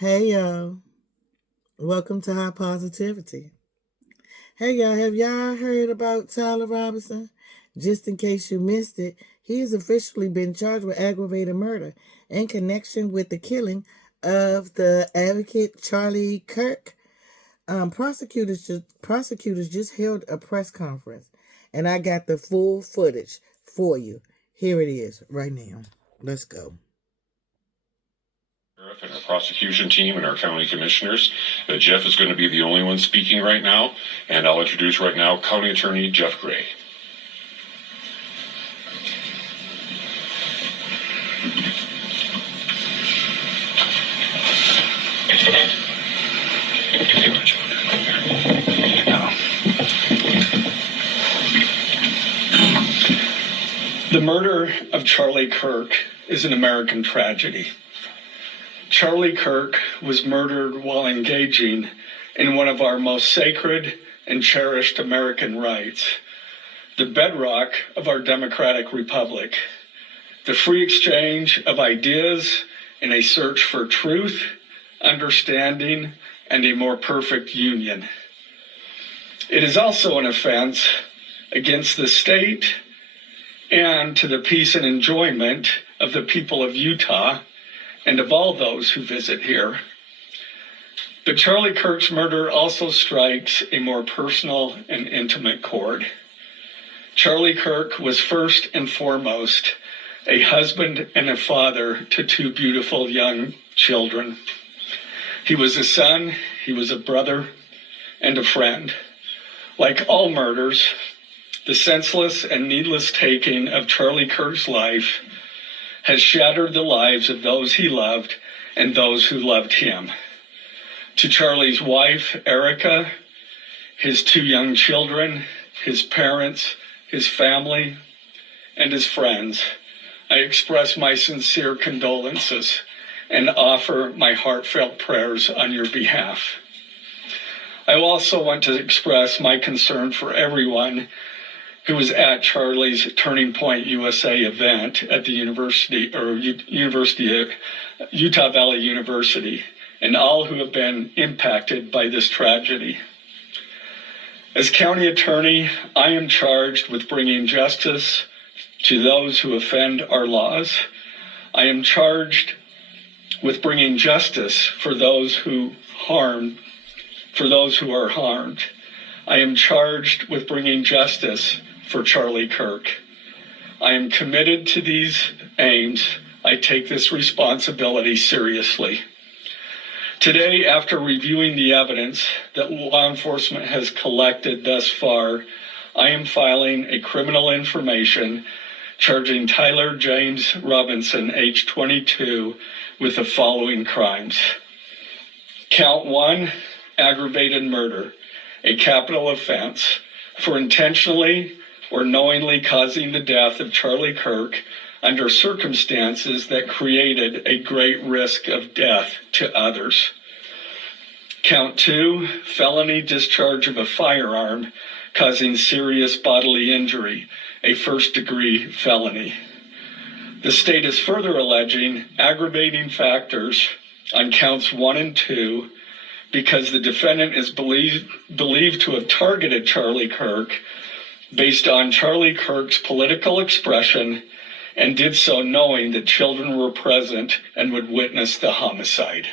Hey y'all, welcome to Hot Positivity. Hey y'all, have y'all heard about Tyler Robinson? Just in case you missed it, he has officially been charged with aggravated murder in connection with the killing of the advocate Charlie Kirk. Prosecutors just held a press conference, and I got the full footage for you. Here it is right now. Let's go. And our prosecution team and our county commissioners. Jeff is going to be the only one speaking right now, and I'll introduce right now County Attorney Jeff Gray. The murder of Charlie Kirk is an American tragedy. Charlie Kirk was murdered while engaging in one of our most sacred and cherished American rights, the bedrock of our democratic republic, the free exchange of ideas in a search for truth, understanding, and a more perfect union. It is also an offense against the state and to the peace and enjoyment of the people of Utah and of all those who visit here. But Charlie Kirk's murder also strikes a more personal and intimate chord. Charlie Kirk was first and foremost a husband and a father to two beautiful young children. He was a son, he was a brother, and a friend. Like all murders, the senseless and needless taking of Charlie Kirk's life has shattered the lives of those he loved and those who loved him. To Charlie's wife, Erica, his two young children, his parents, his family, and his friends, I express my sincere condolences and offer my heartfelt prayers on your behalf. I also want to express my concern for everyone who was at Charlie's Turning Point USA event at the Utah Valley University, and all who have been impacted by this tragedy. As county attorney, I am charged with bringing justice to those who offend our laws. I am charged with bringing justice for those who are harmed. I am charged with bringing justice for Charlie Kirk. I am committed to these aims. I take this responsibility seriously. Today, after reviewing the evidence that law enforcement has collected thus far, I am filing a criminal information charging Tyler James Robinson, age 22, with the following crimes. Count 1, aggravated murder, a capital offense for intentionally or knowingly causing the death of Charlie Kirk under circumstances that created a great risk of death to others. Count 2, felony discharge of a firearm causing serious bodily injury, a first-degree felony. The state is further alleging aggravating factors on counts 1 and 2 because the defendant is believed to have targeted Charlie Kirk based on Charlie Kirk's political expression and did so knowing that children were present and would witness the homicide.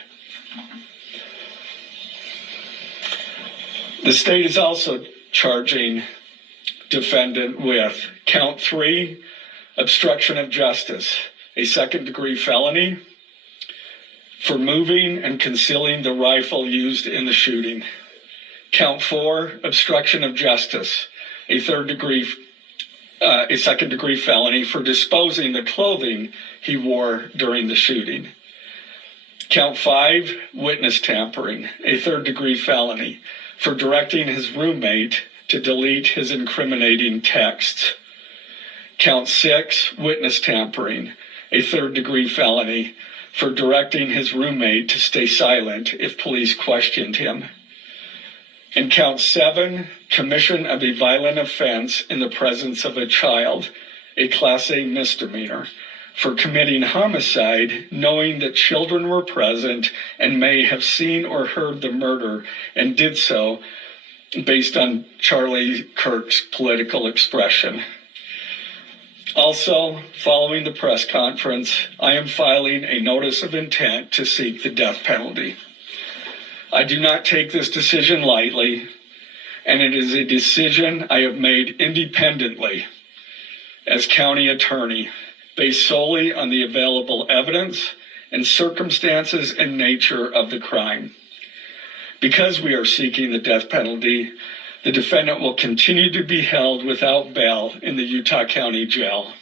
The state is also charging defendant with count 3, obstruction of justice, a second-degree felony for moving and concealing the rifle used in the shooting. Count 4, obstruction of justice, a second-degree felony for disposing the clothing he wore during the shooting. Count 5, witness tampering, a third-degree felony for directing his roommate to delete his incriminating texts. Count 6, witness tampering, a third-degree felony for directing his roommate to stay silent if police questioned him. And count 7, commission of a violent offense in the presence of a child, a Class A misdemeanor, for committing homicide, knowing that children were present and may have seen or heard the murder, and did so based on Charlie Kirk's political expression. Also, following the press conference, I am filing a notice of intent to seek the death penalty. I do not take this decision lightly, and it is a decision I have made independently as county attorney, based solely on the available evidence and circumstances and nature of the crime. Because we are seeking the death penalty, the defendant will continue to be held without bail in the Utah County Jail.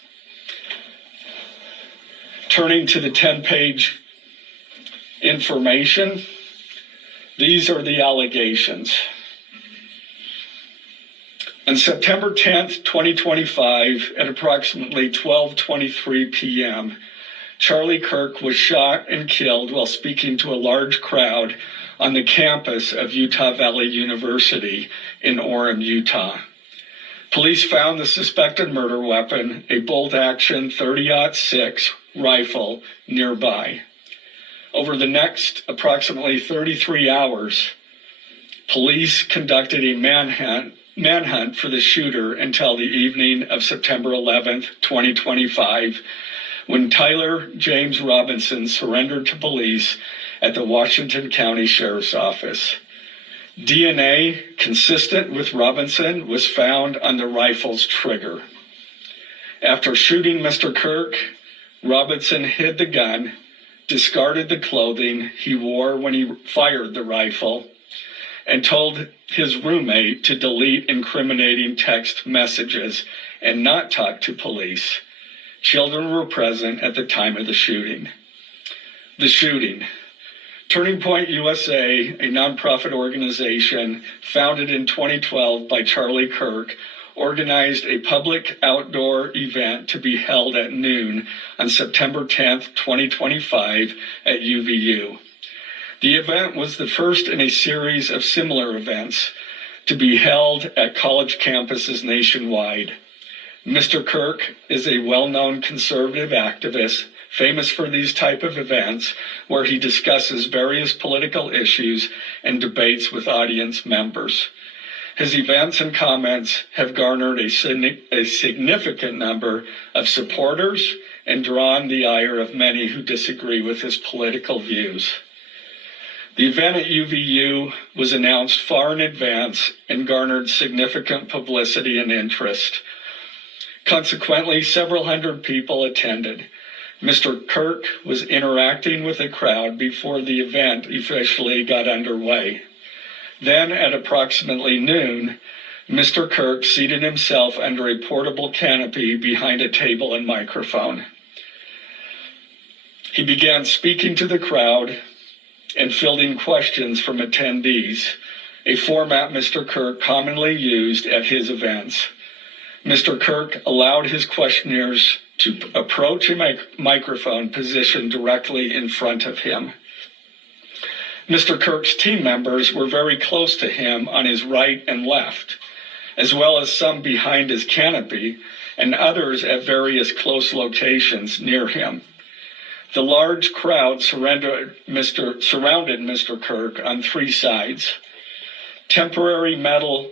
Turning to the 10-page information, these are the allegations. On September 10th, 2025, at approximately 12:23 p.m., Charlie Kirk was shot and killed while speaking to a large crowd on the campus of Utah Valley University in Orem, Utah. Police found the suspected murder weapon, a bolt-action .30-06 rifle, nearby. Over the next approximately 33 hours, police conducted a manhunt for the shooter until the evening of September 11th, 2025, when Tyler James Robinson surrendered to police at the Washington County Sheriff's Office. DNA consistent with Robinson was found on the rifle's trigger. After shooting Mr. Kirk, Robinson hid the gun, discarded the clothing he wore when he fired the rifle, and told his roommate to delete incriminating text messages and not talk to police. Children were present at the time of the shooting. The shooting. Turning Point USA, a nonprofit organization founded in 2012 by Charlie Kirk, organized a public outdoor event to be held at noon on September 10th, 2025 at UVU. The event was the first in a series of similar events to be held at college campuses nationwide. Mr. Kirk is a well-known conservative activist famous for these type of events where he discusses various political issues and debates with audience members. His events and comments have garnered a significant number of supporters and drawn the ire of many who disagree with his political views. The event at UVU was announced far in advance and garnered significant publicity and interest. Consequently, several hundred people attended. Mr. Kirk was interacting with the crowd before the event officially got underway. Then, at approximately noon, Mr. Kirk seated himself under a portable canopy behind a table and microphone. He began speaking to the crowd and fielding questions from attendees, a format Mr. Kirk commonly used at his events. Mr. Kirk allowed his questioners to approach a microphone positioned directly in front of him. Mr. Kirk's team members were very close to him on his right and left, as well as some behind his canopy and others at various close locations near him. The large crowd surrounded Mr. Kirk on three sides. Temporary metal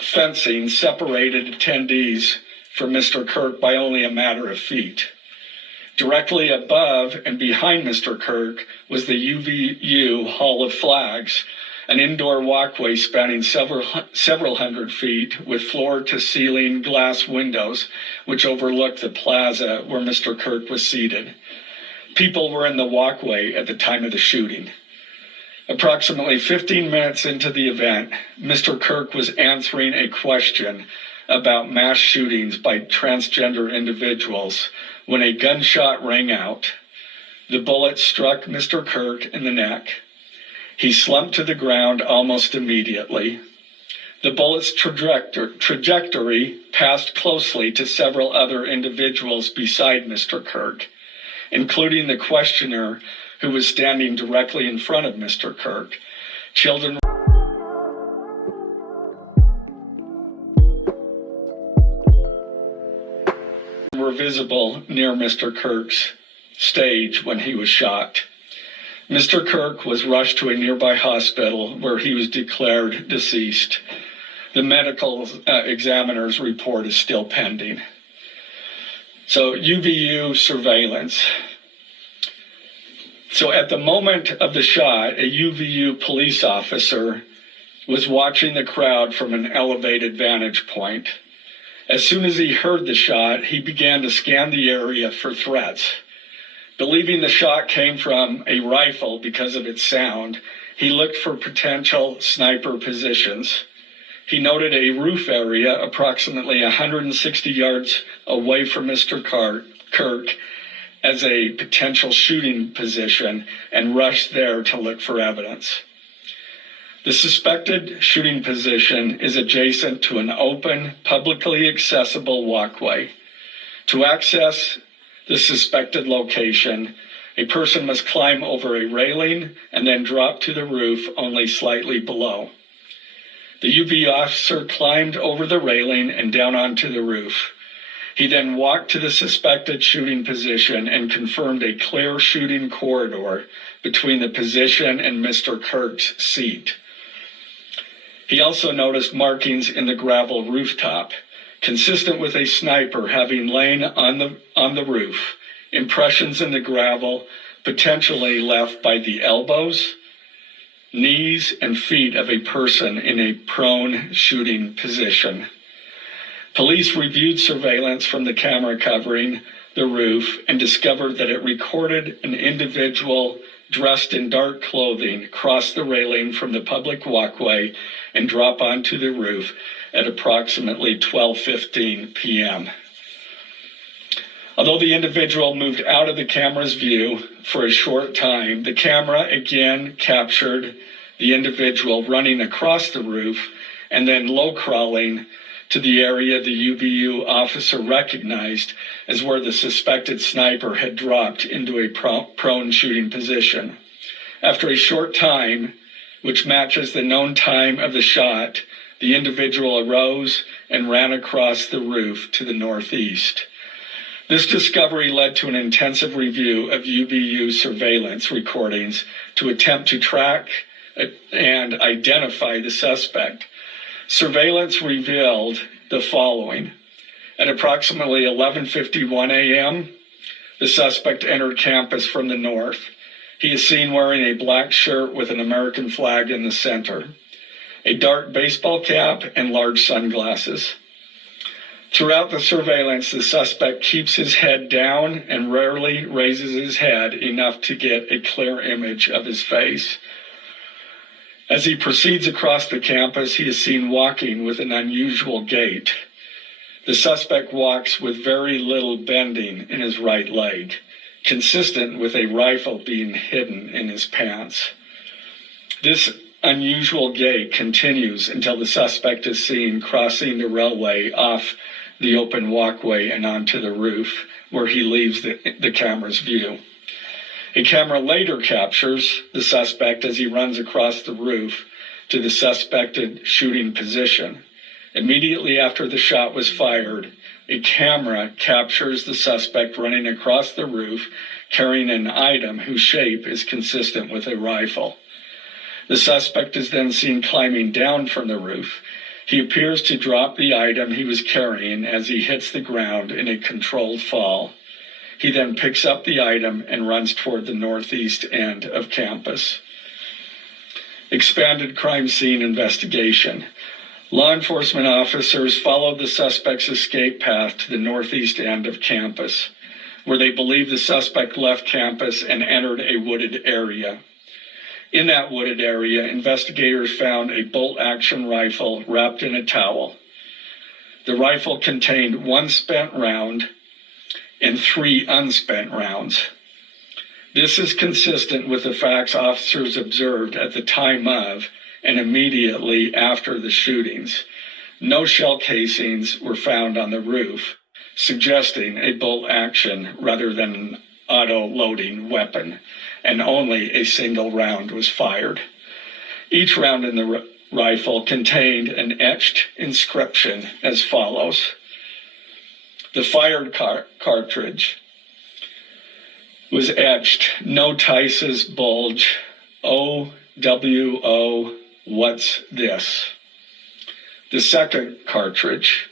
fencing separated attendees from Mr. Kirk by only a matter of feet. Directly above and behind Mr. Kirk was the UVU Hall of Flags, an indoor walkway spanning several hundred feet with floor-to-ceiling glass windows which overlooked the plaza where Mr. Kirk was seated. People were in the walkway at the time of the shooting. Approximately 15 minutes into the event, Mr. Kirk was answering a question about mass shootings by transgender individuals when a gunshot rang out. The bullet struck Mr. Kirk in the neck. He slumped to the ground almost immediately. The bullet's trajectory passed closely to several other individuals beside Mr. Kirk, including the questioner who was standing directly in front of Mr. Kirk. Children were visible near Mr. Kirk's stage when he was shot. Mr. Kirk was rushed to a nearby hospital where he was declared deceased. The medical examiner's report is still pending. So UVU surveillance. So at the moment of the shot, a UVU police officer was watching the crowd from an elevated vantage point. As soon as he heard the shot, he began to scan the area for threats. Believing the shot came from a rifle because of its sound, he looked for potential sniper positions. He noted a roof area approximately 160 yards away from Mr. Kirk as a potential shooting position and rushed there to look for evidence. The suspected shooting position is adjacent to an open, publicly accessible walkway. To access the suspected location, a person must climb over a railing and then drop to the roof only slightly below. The UV officer climbed over the railing and down onto the roof. He then walked to the suspected shooting position and confirmed a clear shooting corridor between the position and Mr. Kirk's seat. He also noticed markings in the gravel rooftop, consistent with a sniper having lain on the roof, impressions in the gravel potentially left by the elbows, knees, and feet of a person in a prone shooting position. Police reviewed surveillance from the camera covering the roof and discovered that it recorded an individual dressed in dark clothing cross the railing from the public walkway and drop onto the roof at approximately 12:15 p.m. Although the individual moved out of the camera's view for a short time, the camera again captured the individual running across the roof and then low crawling to the area the UVU officer recognized as where the suspected sniper had dropped into a prone shooting position. After a short time, which matches the known time of the shot, the individual arose and ran across the roof to the northeast. This discovery led to an intensive review of UVU surveillance recordings to attempt to track and identify the suspect. Surveillance revealed the following. At approximately 11:51 a.m., the suspect entered campus from the north. He is seen wearing a black shirt with an American flag in the center, a dark baseball cap, and large sunglasses. Throughout the surveillance, the suspect keeps his head down and rarely raises his head enough to get a clear image of his face. As he proceeds across the campus, he is seen walking with an unusual gait. The suspect walks with very little bending in his right leg, consistent with a rifle being hidden in his pants. This unusual gait continues until the suspect is seen crossing the railway off the open walkway and onto the roof, where he leaves the camera's view. A camera later captures the suspect as he runs across the roof to the suspected shooting position. Immediately after the shot was fired, a camera captures the suspect running across the roof carrying an item whose shape is consistent with a rifle. The suspect is then seen climbing down from the roof. He appears to drop the item he was carrying as he hits the ground in a controlled fall. He then picks up the item and runs toward the northeast end of campus. Expanded crime scene investigation. Law enforcement officers followed the suspect's escape path to the northeast end of campus, where they believe the suspect left campus and entered a wooded area. In that wooded area, investigators found a bolt-action rifle wrapped in a towel. The rifle contained one spent round and 3 unspent rounds. This is consistent with the facts officers observed at the time of and immediately after the shootings. No shell casings were found on the roof, suggesting a bolt action rather than an auto-loading weapon, and only a single round was fired. Each round in the rifle contained an etched inscription as follows: The fired cartridge was etched, "No Tice's bulge, OWO, what's this?" The second cartridge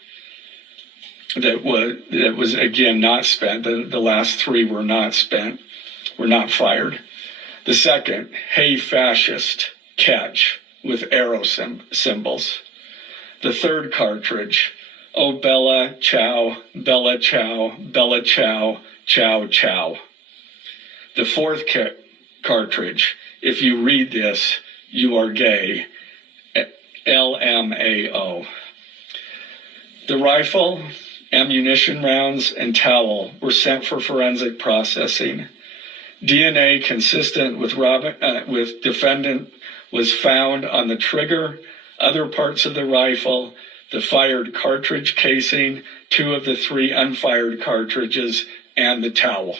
that was again not spent, the last three were not spent, were not fired. The second, "Hey fascist, catch," with arrow symbols. The third cartridge, "Oh Bella Ciao, Bella Ciao, Bella Ciao, Ciao Ciao." The fourth cartridge, "If you read this, you are gay, LMAO." The rifle, ammunition rounds, and towel were sent for forensic processing. DNA consistent with defendant was found on the trigger, other parts of the rifle, the fired cartridge casing, 2 of the 3 unfired cartridges, and the towel.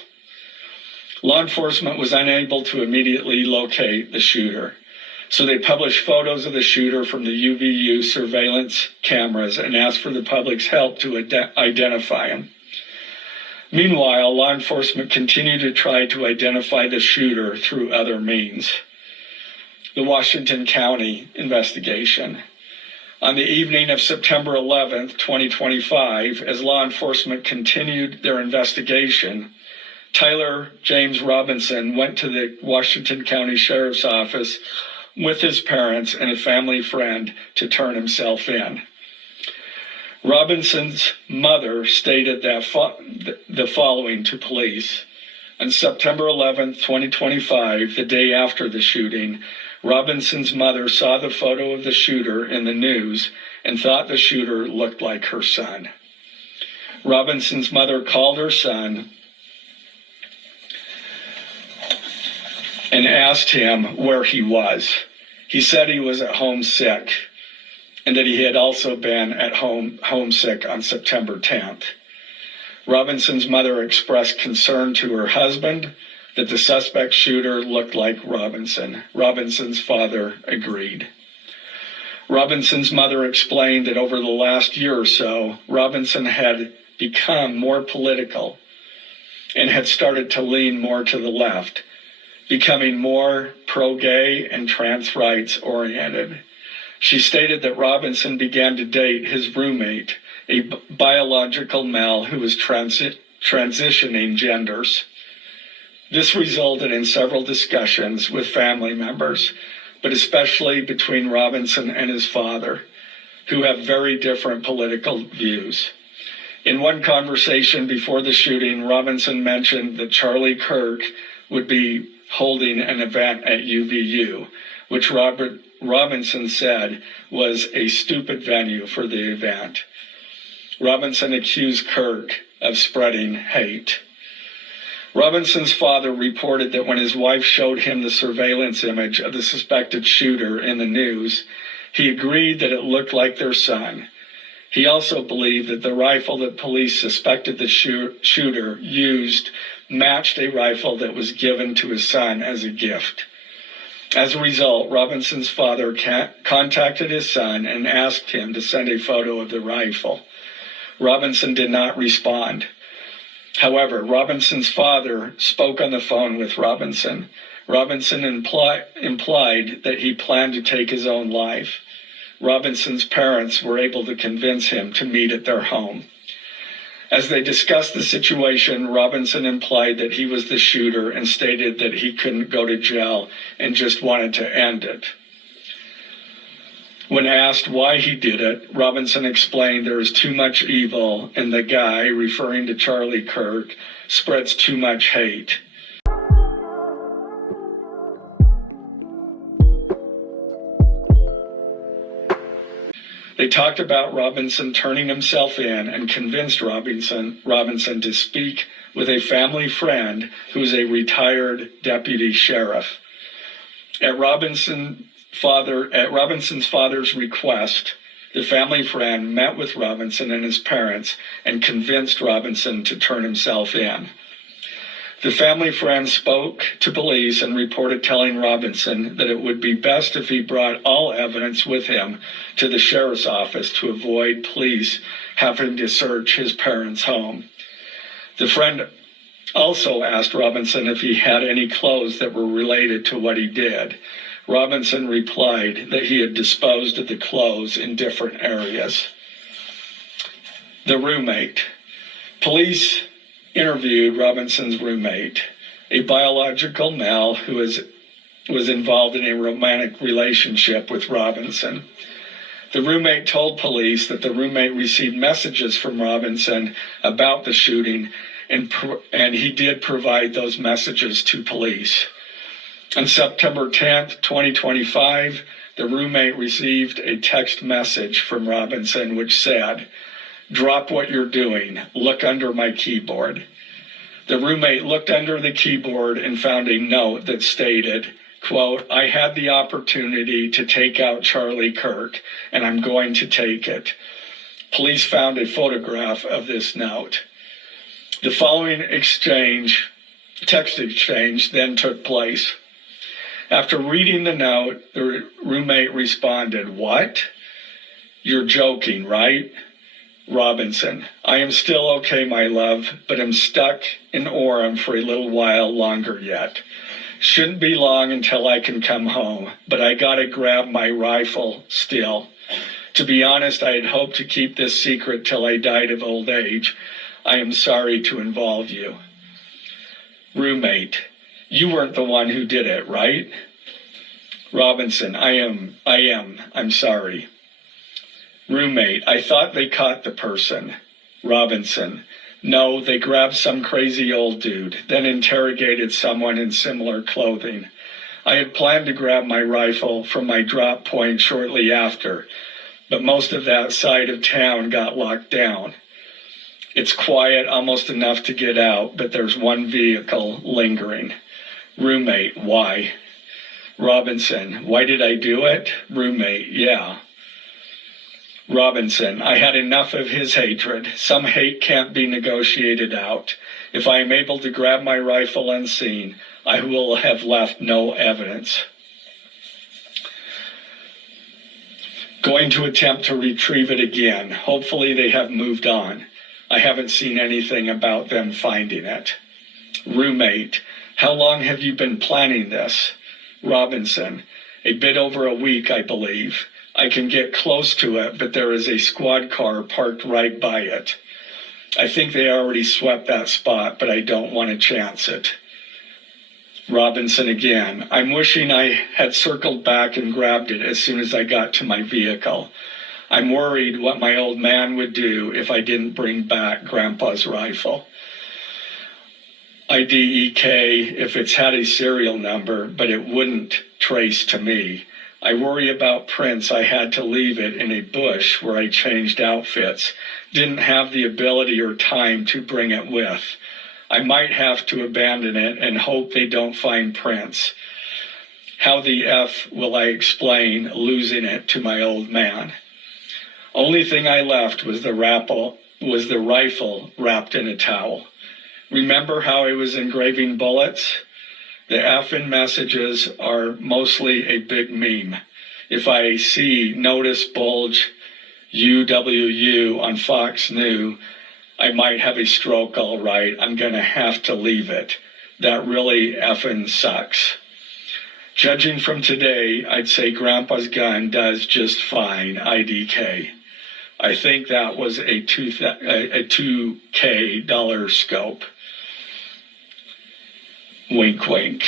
Law enforcement was unable to immediately locate the shooter, so they published photos of the shooter from the UVU surveillance cameras and asked for the public's help to identify him. Meanwhile, law enforcement continued to try to identify the shooter through other means. The Washington County investigation. On the evening of September 11th, 2025, as law enforcement continued their investigation, Tyler James Robinson went to the Washington County Sheriff's Office with his parents and a family friend to turn himself in. Robinson's mother stated that the following to police. On September 11, 2025, the day after the shooting, Robinson's mother saw the photo of the shooter in the news and thought the shooter looked like her son. Robinson's mother called her son and asked him where he was. He said he was at home sick and that he had also been at homesick on September 10th. Robinson's mother expressed concern to her husband that the suspect shooter looked like Robinson. Robinson's father agreed. Robinson's mother explained that over the last year or so, Robinson had become more political and had started to lean more to the left, becoming more pro-gay and trans rights oriented. She stated that Robinson began to date his roommate, a biological male who was transitioning genders. This resulted in several discussions with family members, but especially between Robinson and his father, who have very different political views. In one conversation before the shooting, Robinson mentioned that Charlie Kirk would be holding an event at UVU, which Robinson said was a stupid venue for the event. Robinson accused Kirk of spreading hate. Robinson's father reported that when his wife showed him the surveillance image of the suspected shooter in the news, he agreed that it looked like their son. He also believed that the rifle that police suspected the shooter used matched a rifle that was given to his son as a gift. As a result, Robinson's father contacted his son and asked him to send a photo of the rifle. Robinson did not respond. However, Robinson's father spoke on the phone with Robinson. Robinson implied that he planned to take his own life. Robinson's parents were able to convince him to meet at their home. As they discussed the situation, Robinson implied that he was the shooter and stated that he couldn't go to jail and just wanted to end it. When asked why he did it, Robinson explained there is too much evil and the guy, referring to Charlie Kirk, spreads too much hate. They talked about Robinson turning himself in and convinced Robinson to speak with a family friend who is a retired deputy sheriff. At Robinson's father's request, the family friend met with Robinson and his parents and convinced Robinson to turn himself in. The family friend spoke to police and reported telling Robinson that it would be best if he brought all evidence with him to the sheriff's office to avoid police having to search his parents' home. The friend also asked Robinson if he had any clothes that were related to what he did. Robinson replied that he had disposed of the clothes in different areas. The roommate. Police interviewed Robinson's roommate, a biological male who was involved in a romantic relationship with Robinson. The roommate told police that the roommate received messages from Robinson about the shooting, and he did provide those messages to police. On September 10th, 2025, the roommate received a text message from Robinson which said, "Drop what you're doing. Look under my keyboard." The roommate looked under the keyboard and found a note that stated, quote, "I had the opportunity to take out Charlie Kirk, and I'm going to take it." Police found a photograph of this note. The following text exchange, then took place. After reading the note, the roommate responded, "What? You're joking, right?" Robinson, "I am still okay, my love, but I'm stuck in Orem for a little while longer yet. Shouldn't be long until I can come home, but I gotta grab my rifle still. To be honest, I had hoped to keep this secret till I died of old age. I am sorry to involve you." Roommate, "You weren't the one who did it, right?" Robinson, I am. I'm sorry." Roommate, "I thought they caught the person." Robinson, "No, they grabbed some crazy old dude, then interrogated someone in similar clothing. I had planned to grab my rifle from my drop point shortly after, but most of that side of town got locked down. It's quiet, almost enough to get out, but there's one vehicle lingering." Roommate, "Why?" Robinson, "Why did I do it?" Roommate, "Yeah." Robinson, "I had enough of his hatred. Some hate can't be negotiated out. If I am able to grab my rifle unseen, I will have left no evidence. Going to attempt to retrieve it again. Hopefully they have moved on. I haven't seen anything about them finding it." Roommate, "How long have you been planning this?" Robinson, "A bit over a week, I believe. I can get close to it, but there is a squad car parked right by it. I think they already swept that spot, but I don't want to chance it." Robinson again, "I'm wishing I had circled back and grabbed it as soon as I got to my vehicle. I'm worried what my old man would do if I didn't bring back Grandpa's rifle. IDEK if it's had a serial number, but it wouldn't trace to me. I worry about prints. I had to leave it in a bush where I changed outfits. Didn't have the ability or time to bring it with. I might have to abandon it and hope they don't find prints. How the F will I explain losing it to my old man? Only thing I left was the rifle wrapped in a towel. Remember how I was engraving bullets? The F in messages are mostly a big meme. If I see notice bulge UWU on Fox News, I might have a stroke all right. I'm going to have to leave it. That really effing sucks. Judging from today, I'd say Grandpa's gun does just fine, IDK. I think that was a $2K dollar scope. Wink, wink.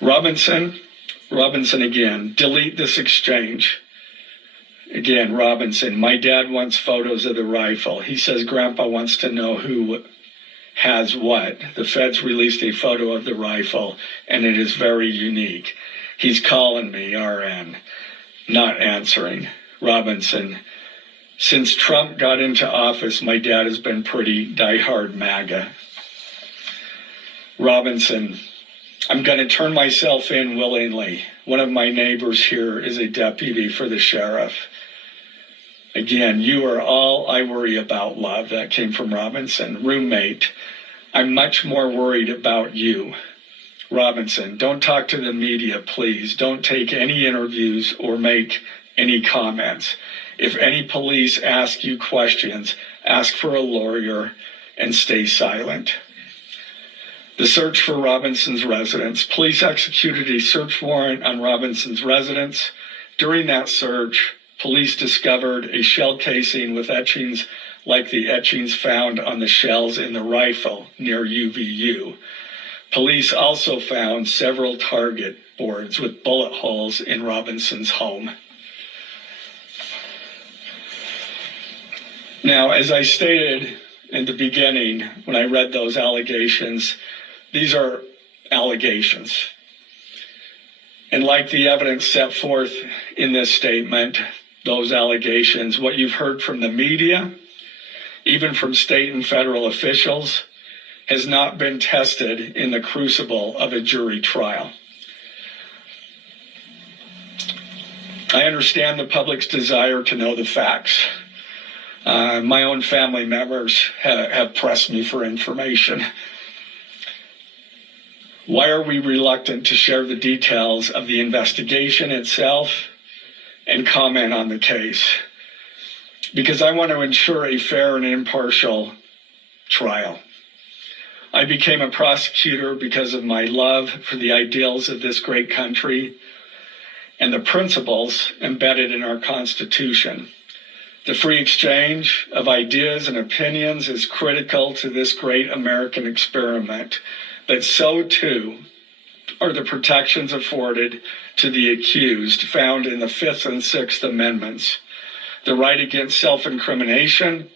Robinson again, delete this exchange. Again, Robinson, my dad wants photos of the rifle. He says Grandpa wants to know who has what. The feds released a photo of the rifle, and it is very unique. He's calling me, RN. Not answering. Robinson, since Trump got into office, my dad has been pretty diehard MAGA. Robinson, I'm going to turn myself in willingly. One of my neighbors here is a deputy for the sheriff. Again, you are all I worry about, love. That came from Robinson. Roommate, I'm much more worried about you. Robinson, don't talk to the media, please. Don't take any interviews or make any comments. If any police ask you questions, ask for a lawyer and stay silent. The search for Robinson's residence. Police executed a search warrant on Robinson's residence. During that search, police discovered a shell casing with etchings like the etchings found on the shells in the rifle near UVU. Police also found several target boards with bullet holes in Robinson's home. Now, as I stated in the beginning, when I read those allegations, these are allegations. And like the evidence set forth in this statement, those allegations, what you've heard from the media, even from state and federal officials, has not been tested in the crucible of a jury trial. I understand the public's desire to know the facts. My own family members have pressed me for information. Why are we reluctant to share the details of the investigation itself and comment on the case? Because I want to ensure a fair and impartial trial. I became a prosecutor because of my love for the ideals of this great country and the principles embedded in our Constitution. The free exchange of ideas and opinions is critical to this great American experiment, but so too are the protections afforded to the accused found in the Fifth and Sixth Amendments. The right against self-incrimination,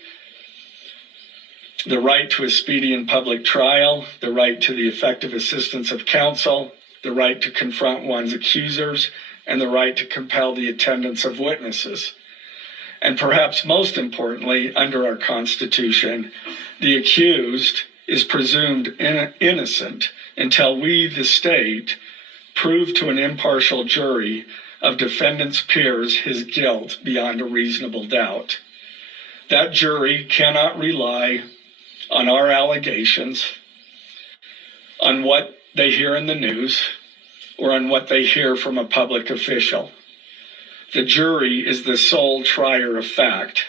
the right to a speedy and public trial, the right to the effective assistance of counsel, the right to confront one's accusers, and the right to compel the attendance of witnesses. And perhaps most importantly, under our Constitution, the accused is presumed innocent until we, the state, prove to an impartial jury of defendant's peers his guilt beyond a reasonable doubt. That jury cannot rely on our allegations, on what they hear in the news, or on what they hear from a public official. The jury is the sole trier of fact,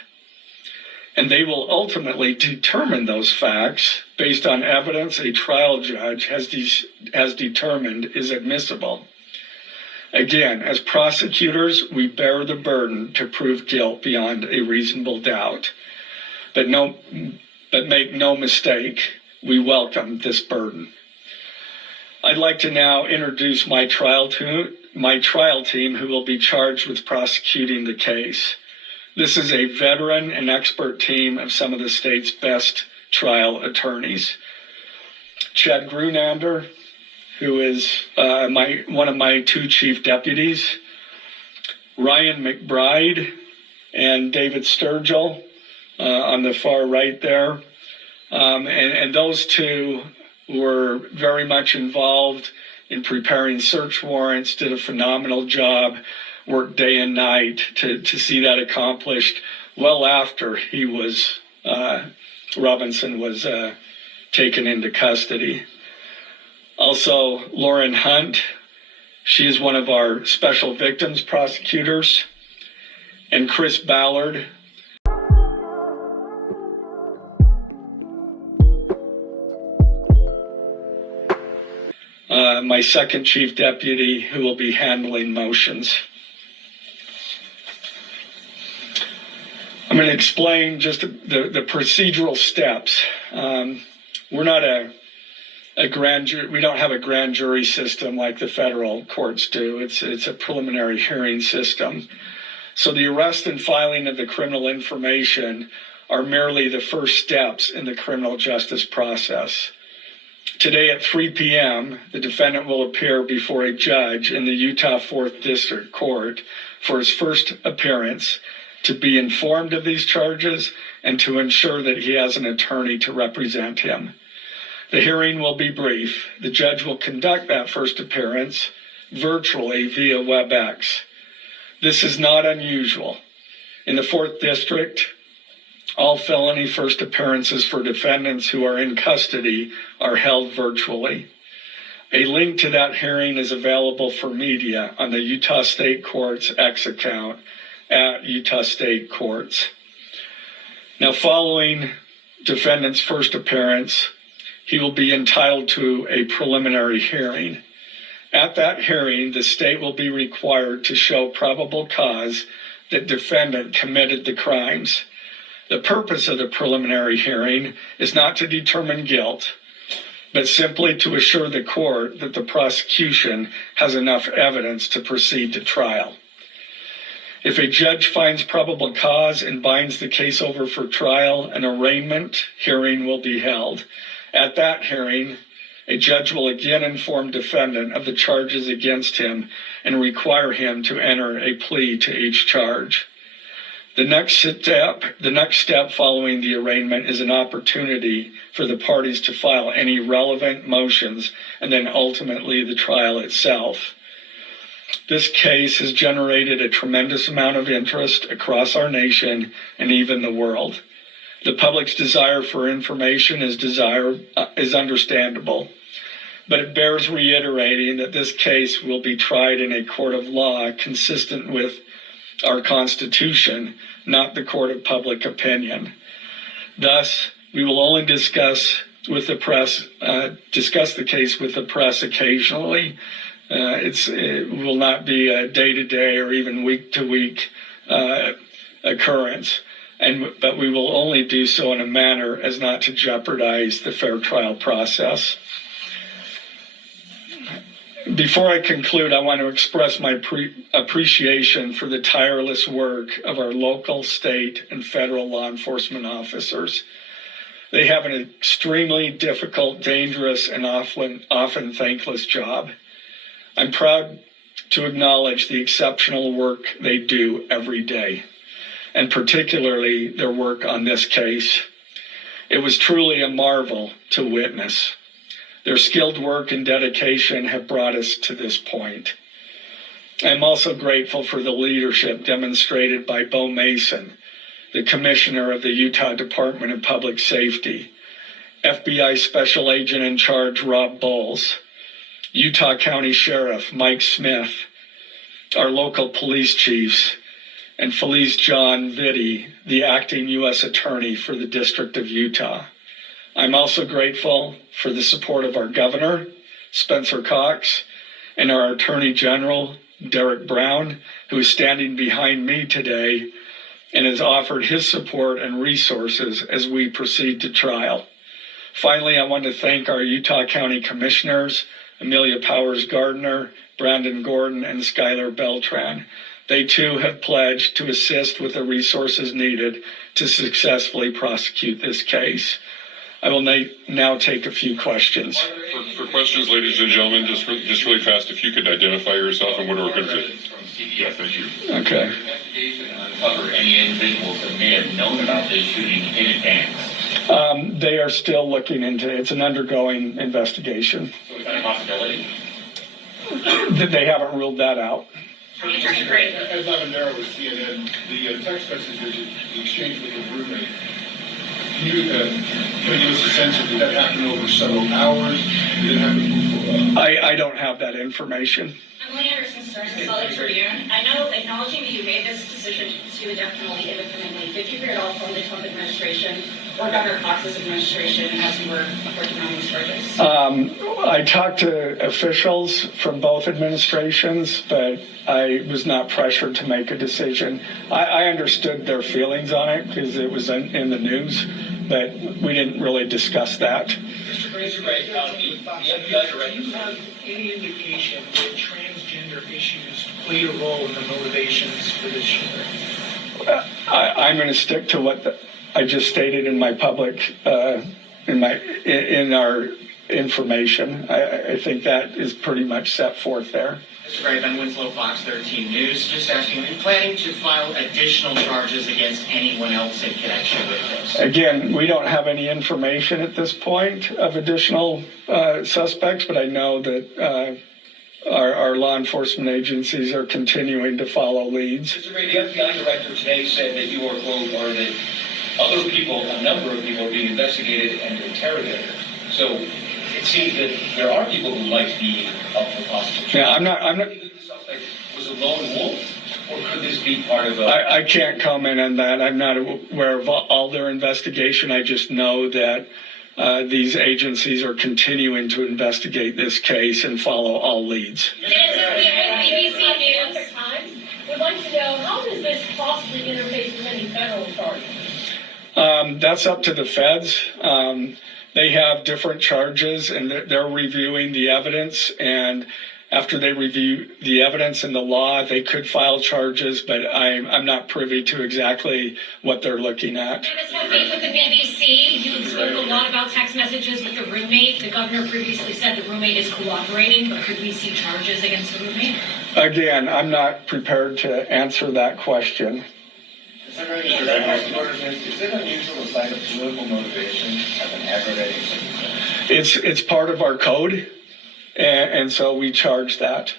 and they will ultimately determine those facts based on evidence a trial judge has determined is admissible. Again, as prosecutors, we bear the burden to prove guilt beyond a reasonable doubt. But make no mistake, we welcome this burden. I'd like to now introduce my trial team who will be charged with prosecuting the case. This is a veteran and expert team of some of the state's best trial attorneys. Chad Grunander, who is one of my two chief deputies, Ryan McBride and David Sturgill on the far right there. And those two were very much involved in preparing search warrants, did a phenomenal job, worked day and night to see that accomplished well after Robinson was taken into custody. Also, Lauren Hunt, she is one of our special victims prosecutors, and Chris Ballard. My second chief deputy, who will be handling motions. I'm going to explain just the procedural steps. We're not a grand jury. We don't have a grand jury system like the federal courts do. It's a preliminary hearing system. So the arrest and filing of the criminal information are merely the first steps in the criminal justice process. Today at 3 p.m., the defendant will appear before a judge in the Utah 4th District Court for his first appearance to be informed of these charges and to ensure that he has an attorney to represent him. The hearing will be brief. The judge will conduct that first appearance virtually via WebEx. This is not unusual. In the 4th District, All felony first appearances for defendants who are in custody are held virtually. A link to that hearing is available for media on the Utah State Courts X account at Utah State Courts. Now, following defendant's first appearance, he will be entitled to a preliminary hearing. At that hearing, the state will be required to show probable cause that defendant committed the crimes. The purpose of the preliminary hearing is not to determine guilt, but simply to assure the court that the prosecution has enough evidence to proceed to trial. If a judge finds probable cause and binds the case over for trial, an arraignment hearing will be held. At that hearing, a judge will again inform defendant of the charges against him and require him to enter a plea to each charge. The next step following the arraignment is an opportunity for the parties to file any relevant motions and then ultimately the trial itself. This case has generated a tremendous amount of interest across our nation and even the world. The public's desire for information is understandable, but it bears reiterating that this case will be tried in a court of law consistent with our Constitution, not the court of public opinion. Thus, we will only discuss the case with the press occasionally. It will not be a day-to-day or even week-to-week occurrence, but we will only do so in a manner as not to jeopardize the fair trial process. Before I conclude, I want to express my appreciation for the tireless work of our local, state, and federal law enforcement officers. They have an extremely difficult, dangerous, and often thankless job. I'm proud to acknowledge the exceptional work they do every day, and particularly their work on this case. It was truly a marvel to witness. Their skilled work and dedication have brought us to this point. I'm also grateful for the leadership demonstrated by Bo Mason, the Commissioner of the Utah Department of Public Safety, FBI Special Agent in Charge Rob Bowles, Utah County Sheriff Mike Smith, our local police chiefs, and Felice John Vitti, the acting U.S. Attorney for the District of Utah. I'm also grateful for the support of our Governor, Spencer Cox, and our Attorney General, Derek Brown, who is standing behind me today and has offered his support and resources as we proceed to trial. Finally, I want to thank our Utah County Commissioners, Amelia Powers Gardner, Brandon Gordon, and Skylar Beltran. They too have pledged to assist with the resources needed to successfully prosecute this case. I will now take a few questions. For questions, ladies and gentlemen, just really fast, if you could identify yourself and what organization. Yeah, thank you. Okay. Investigation uncover any individuals that may have known about this shooting in advance. They are still looking into it. It's an undergoing investigation. So is that a possibility? They haven't ruled that out. As Lavendera with CNN, the text message that you exchanged with your roommate, can you give us a sense of, did that happen over several hours? Did it happen before? I don't have that information. Emily Anderson, Stars and Salt Lake Tribune. I know, acknowledging that you made this decision to pursue the death penalty independently, did you hear it all from the Trump administration or Governor Cox's administration as you were working on these charges? I talked to officials from both administrations, but I was not pressured to make a decision. I understood their feelings on it because it was in the news, but we didn't really discuss that. Mr. Braithwaite, the FBI director, do you have any indication that transgender issues played a role in the motivations for this shooter? I'm going to stick to what I just stated in my public, in our information. I think that is pretty much set forth there. Mr. Gray, Ben Winslow, Fox 13 News. Just asking, are you planning to file additional charges against anyone else in connection with this? Again, we don't have any information at this point of additional suspects, but I know that our law enforcement agencies are continuing to follow leads. Mr. Gray, the FBI director today said that you are, quote, are the other people, a number of people are being investigated and interrogated. So it seems that there are people who might be up for prosecution. Yeah, I'm not. Do you think the suspect was a lone wolf, or could this be part of a... I can't comment on that. I'm not aware of all their investigation. I just know that these agencies are continuing to investigate this case and follow all leads. BBC News would like to know, how does this possibly interface with any federal charges? That's up to the feds. They have different charges, and they're reviewing the evidence. And after they review the evidence and the law, they could file charges, but I'm not privy to exactly what they're looking at. Ms. Murphy, with the BBC, you spoke a lot about text messages with the roommate. The governor previously said the roommate is cooperating, but could we see charges against the roommate? Again, I'm not prepared to answer that question. Is it unusual to cite a political motivation as an aggravating circumstance? It's part of our code, and so we charge that.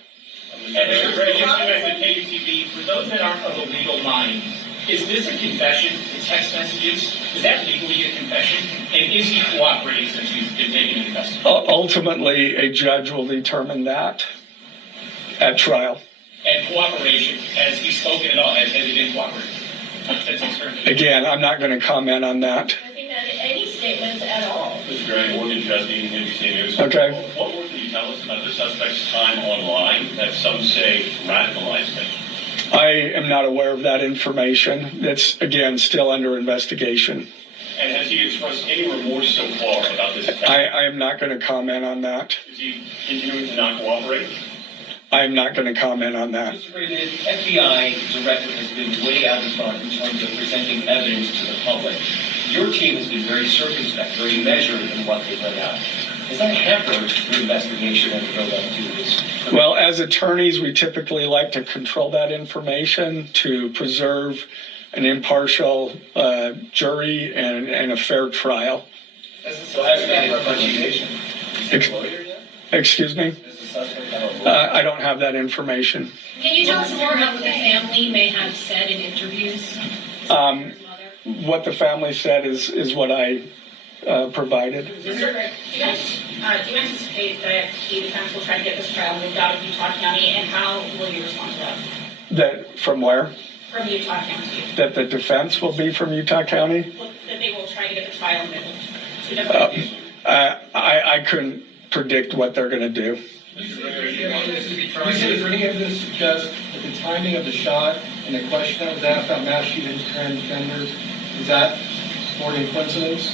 And Mr. Gray, just back to KUTV, for those that aren't of a legal mind, is this a confession, the text messages? Is that legally a confession? And is he cooperating since he's been taken into custody? Ultimately, a judge will determine that at trial. And cooperation, has he spoken at all? Has he been cooperating? Again, I'm not going to comment on that. I think that any statements at all. Mr. Gray, Morgan Chesney, NBC News. Okay. What more can you tell us about the suspect's time online that some say radicalized him? I am not aware of that information. It's, again, still under investigation. And has he expressed any remorse so far about this attack? I am not going to comment on that. Is he continuing to not cooperate? I'm not going to comment on that. Mr. Gray, the FBI director has been way out in front in terms of presenting evidence to the public. Your team has been very circumspect, very measured in what they let out. Has that hampered your investigation and the build-up to this? Well, as attorneys, we typically like to control that information to preserve an impartial jury and a fair trial. So has that representation? Is he a lawyer yet? Excuse me? Does the suspect have a lawyer? I don't have that information. Can you tell us more about what the family may have said in interviews? What the family said is what I provided. Mr. Gray, do you anticipate that the defense will try to get this trial moved out of Utah County, and how will you respond to that? That from where? From Utah County. That the defense will be from Utah County? That they will try to get the trial moved to different. I couldn't predict what they're going to do. Does any of this suggest that the timing of the shot and the question that was asked about mass shootings, transgenders, is that more than coincidence?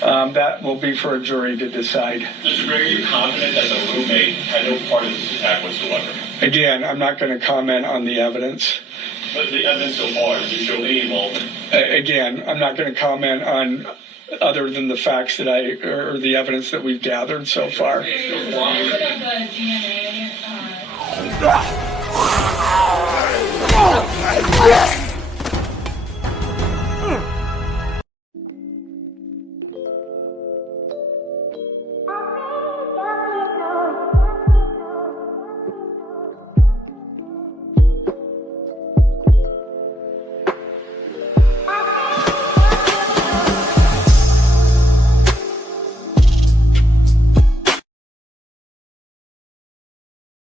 That will be for a jury to decide. Mr. Gray, are you confident that the roommate had no part of this attack whatsoever? Again, I'm not going to comment on the evidence. But the evidence so far, does it show any involvement? Again, I'm not going to comment on other than the facts that or the evidence that we've gathered so far. DNA.